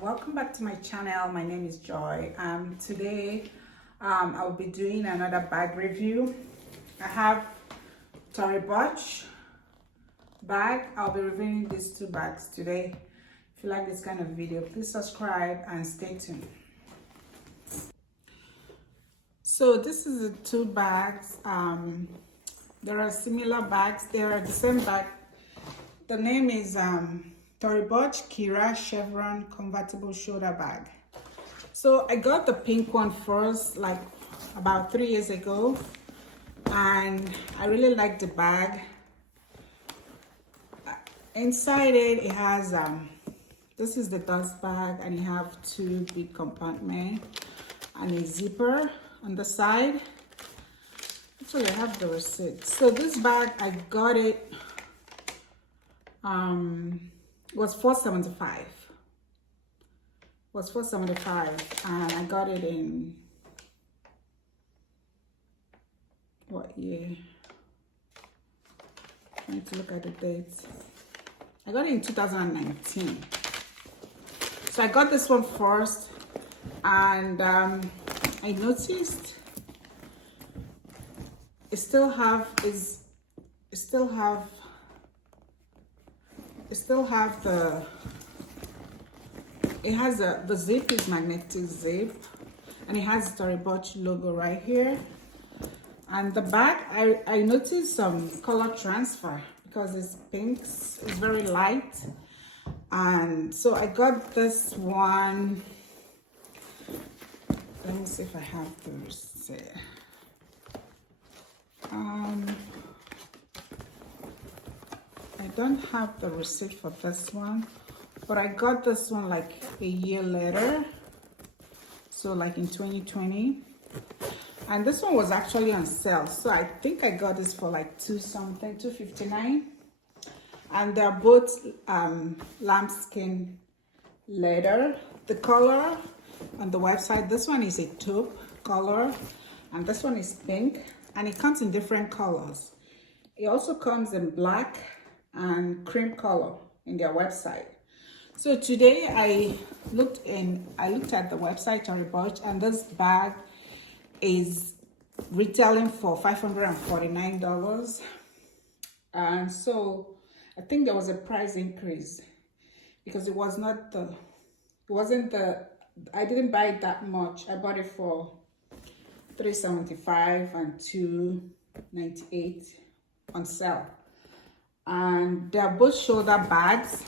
welcome back to my channel. My name is Joy. Today I'll be doing another bag review. I have Tory Burch bag. I'll be reviewing these two bags today. If you like this kind of video, please subscribe and stay tuned. So this is the two bags. There are similar bags. They are the same bag. The name is Tory Burch Chevron convertible shoulder bag. So I got the pink one first, like about 3 years ago, and I really like the bag. Inside it has this is the dust bag, and you have two big compartments and a zipper on the side. Actually, I have the receipt. So this bag, I got it was $475. Was $475, and I got it in what year? I need to look at the dates. I got it in 2019. So I got this one first, and I noticed it still have the zip is magnetic zip, and it has the Tory Burch logo right here. And the back, I noticed some color transfer because it's pink, it's very light. And so I got this one. Let me see if I have the receipt. I don't have the receipt for this one, but I got this one like a year later, so like in 2020. And this one was actually on sale, so I think I got this for like $259. And they're both lambskin leather. The color on the website, this one is a taupe color, and this one is pink, and it comes in different colors. It also comes in black and cream color in their website. So today I looked at the website Tory Burch, and this bag is retailing for $549. And so I think there was a price increase because it wasn't I didn't buy it that much. I bought it for $375 and $298 on sale. And they're both shoulder bags,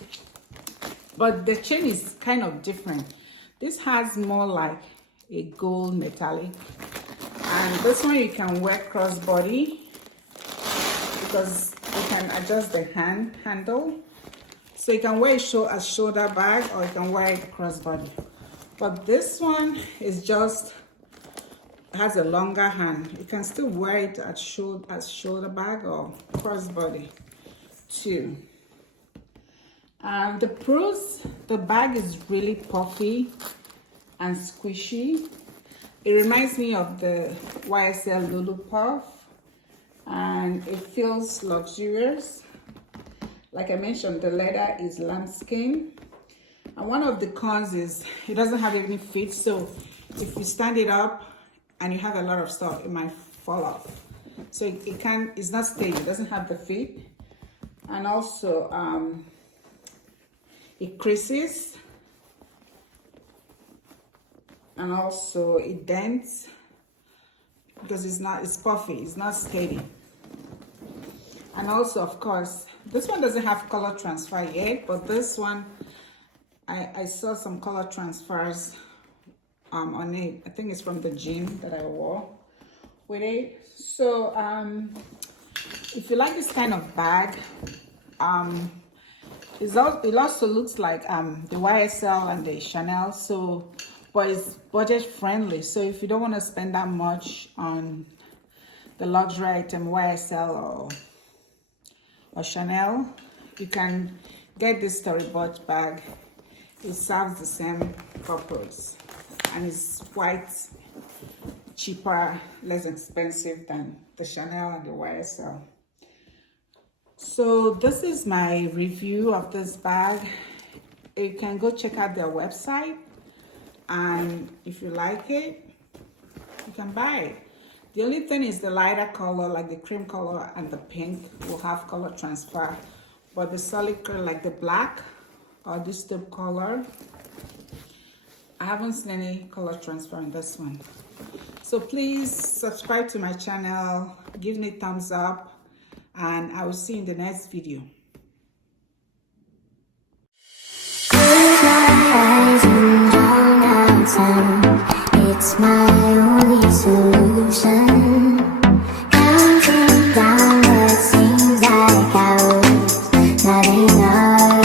but the chain is kind of different. This has more like a gold metallic, and this one you can wear crossbody because you can adjust the handle, so you can wear it as shoulder bag, or you can wear it crossbody. But this one is just has a longer hand. You can still wear it as shoulder bag or crossbody too. The pros, the bag is really puffy and squishy. It reminds me of the YSL Lulu Puff, and it feels luxurious. Like I mentioned, the leather is lambskin. And one of the cons is it doesn't have any fit, so if you stand it up and you have a lot of stuff, it might fall off. So it's not stable, it doesn't have the fit. And also it creases, and also it dents because it's puffy, it's not steady. And also, of course, this one doesn't have color transfer yet, but this one I saw some color transfers on it. I think it's from the jean that I wore with it. So if you like this kind of bag, it also looks like the YSL and the Chanel, so but it's budget friendly. So if you don't want to spend that much on the luxury item YSL or Chanel, you can get this Tory Burch bag. It serves the same purpose, and it's quite cheaper, less expensive than the Chanel and the YSL. So this is my review of this bag. you can go check out their website, and if you like it, you can buy it. The only thing is the lighter color, like the cream color and the pink, will have color transfer, but the solid color, like the black or this taupe color, I haven't seen any color transfer in this one. So please subscribe to my channel, give me a thumbs up, and I will see you in the next video. It's my only solution. Counting down what seems like hours, nothing else.